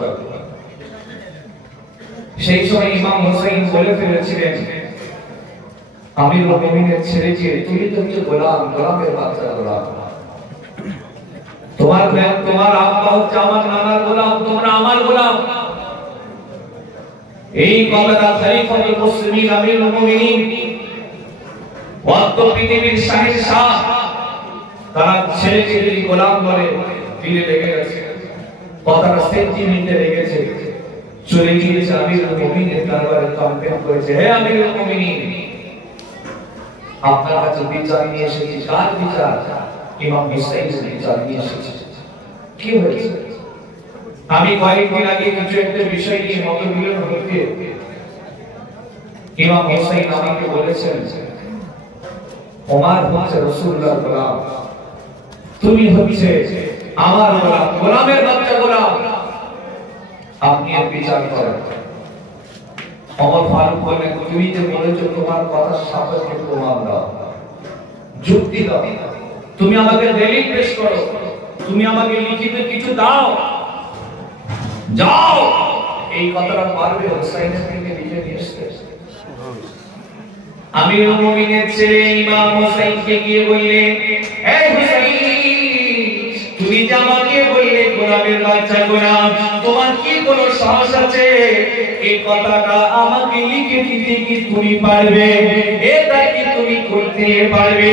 হয়। সেই সময় ইমাম হোসেন বলে ফেলেছিলেন, আমিরুল মুমিনের ছেলেকে তুমি তো হচ্ছে গোলাম, গোলামের বাচ্চা গোলাম। তোমার আব্বা হচ্ছে আমার নানার গোলাম, তোমরা আমার গোলাম। এই কথাটা খলিফাতুল মুসলিমিন আমিরুল মুমিনিন ওয়াক্ত পৃথিবীর শাহেনশাহ তার ছেলেকে যদি গোলাম বলে দিলে লেগে গেছে, কথাটা সেন্টিমেন্টে লেগেছে, চলে গিয়েছে আমিরুল মুমিনের দরবারে কমপ্লেন করেছে, হে আমিরুল মুমিনিন, আপনার কাছে বিচার নিয়ে এসেছি। কার বিচার? ইমাম হুসাইনের বিচার নিয়ে এসেছি। কি হয়েছে? আমি কয়েকদিন আগে কিছু একটা বিষয় নিয়ে মতবিরোধ হতে ইমাম হুসাইন আমাকে বলেছেন, ওমর হচ্ছে রাসূলুল্লাহর গোলাম, তুমি হচ্ছে আমার গোলাম, গোলামের বাচ্চা গোলাম, আপনি এর বিচার করেন। ওমর ফারুক বলেন, তুমি যে বলেছো তোমার কথা সাপেক্ষে প্রমাণ দাও, যুক্তি দাও, তুমি আমাকে দলিল পেশ করো, তুমি আমাকে লিখিত কিছু দাও, যাও। এই কথাটা পারবে হুসাইনের থেকে লিখে নিয়ে আসতে। আমিরুল মুমিনের ছেলে ইমাম হোসেনকে গিয়ে বললেন, এই হুসাইন, তুমি যে আমাকে বললে গোলামের বাচ্চা গোলাম, তোমার কি কোনো সাহস আছে এই কথাটা আমাকে লিখে দিতে কি তুমি পারবে? এটা কি তুমি করতে পারবে?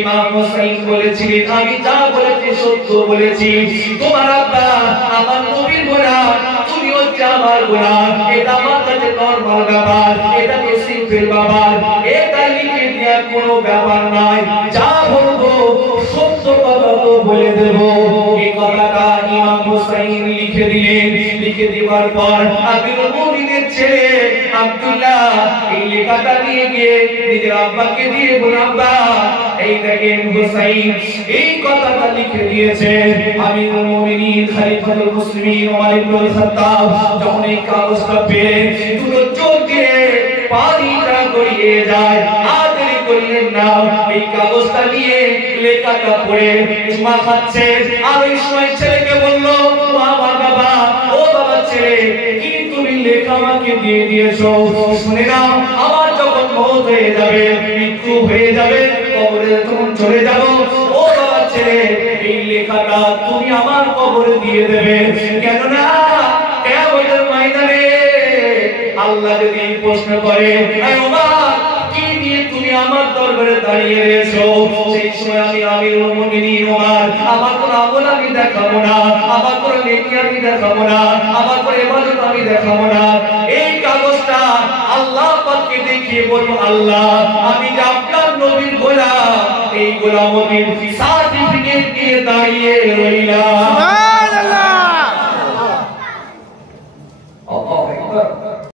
ইমাম হোসেন বলেছিলেন, আমি যা বলেছি সত্য বলেছি, তোমার আব্বা আমার নবীর গোলাম, তুমি হচ্ছে আমার গোলাম, এটা আমার কাছে নরমাল ব্যাপার, এটা তো সিম্পল ব্যাপার, এটা লিখে দেওয়ার কোনো ব্যাপার নয়, যা বলবো সত্য কথা তো বলে দেব। এই কথাটা ইমাম হোসেন লিখে দিলেন। লিখে দেওয়ার পর আমিরুল মুমিনের ছেলে আব্দুল্লাহ এই লেখাটা নিয়ে গিয়ে নিজের আব্বাকে দিয়ে বলে, আব্বা এই দেখেন হোসেন এই কথাটা লিখে দিয়েছে। আমিরুল মুমিনিন খলিফাতুল মুসলিমিন ওমর ইবনুল খাত্তাব যখন এই কাগজটা পেয়ে দুটো চোখ দিয়ে পানিটা গড়িয়ে যায়, আর দেরি করলেন না, এই কাগজটা নিয়ে লেখাটা পড়ে চুমা খাচ্ছে। আর ওই সময় ছেলেকে বলল, আমার বাবা, ও বাবা ছেলে, কি তুমি লেখা আমাকে দিয়ে দিয়েছো? শুনে নাও, আমার যখন মওত হয়ে যাবে, মৃত্যু হয়ে যাবে, কবরে যখন চলে যাব, ও বাবা ছেলে, এই লেখাটা তুমি আমার কবরে দিয়ে দেবে। কেননা কিয়ামতের ময়দানে আল্লাহ যদি প্রশ্ন করে, এই ওমর, কি দিয়ে তুমি আমার দরবারে দাঁড়িয়ে রয়েছো? সেই সময় আমি আমিরুল মুমিনিন ওমর, আমার কোন আমল আমি দেখাবো না, আমার কোন নেকি আমি দেখাবো না, আমার কোন ইবাদত আমি দেখাবো না, এই কাগজটা আল্লাহ পাককে দেখিয়ে বলবো, আল্লাহ, আমি যে আপনার নবীর গোলাম, এই গোলামতির সার্টিফিকেট দিয়ে দাঁড়িয়ে রইলাম।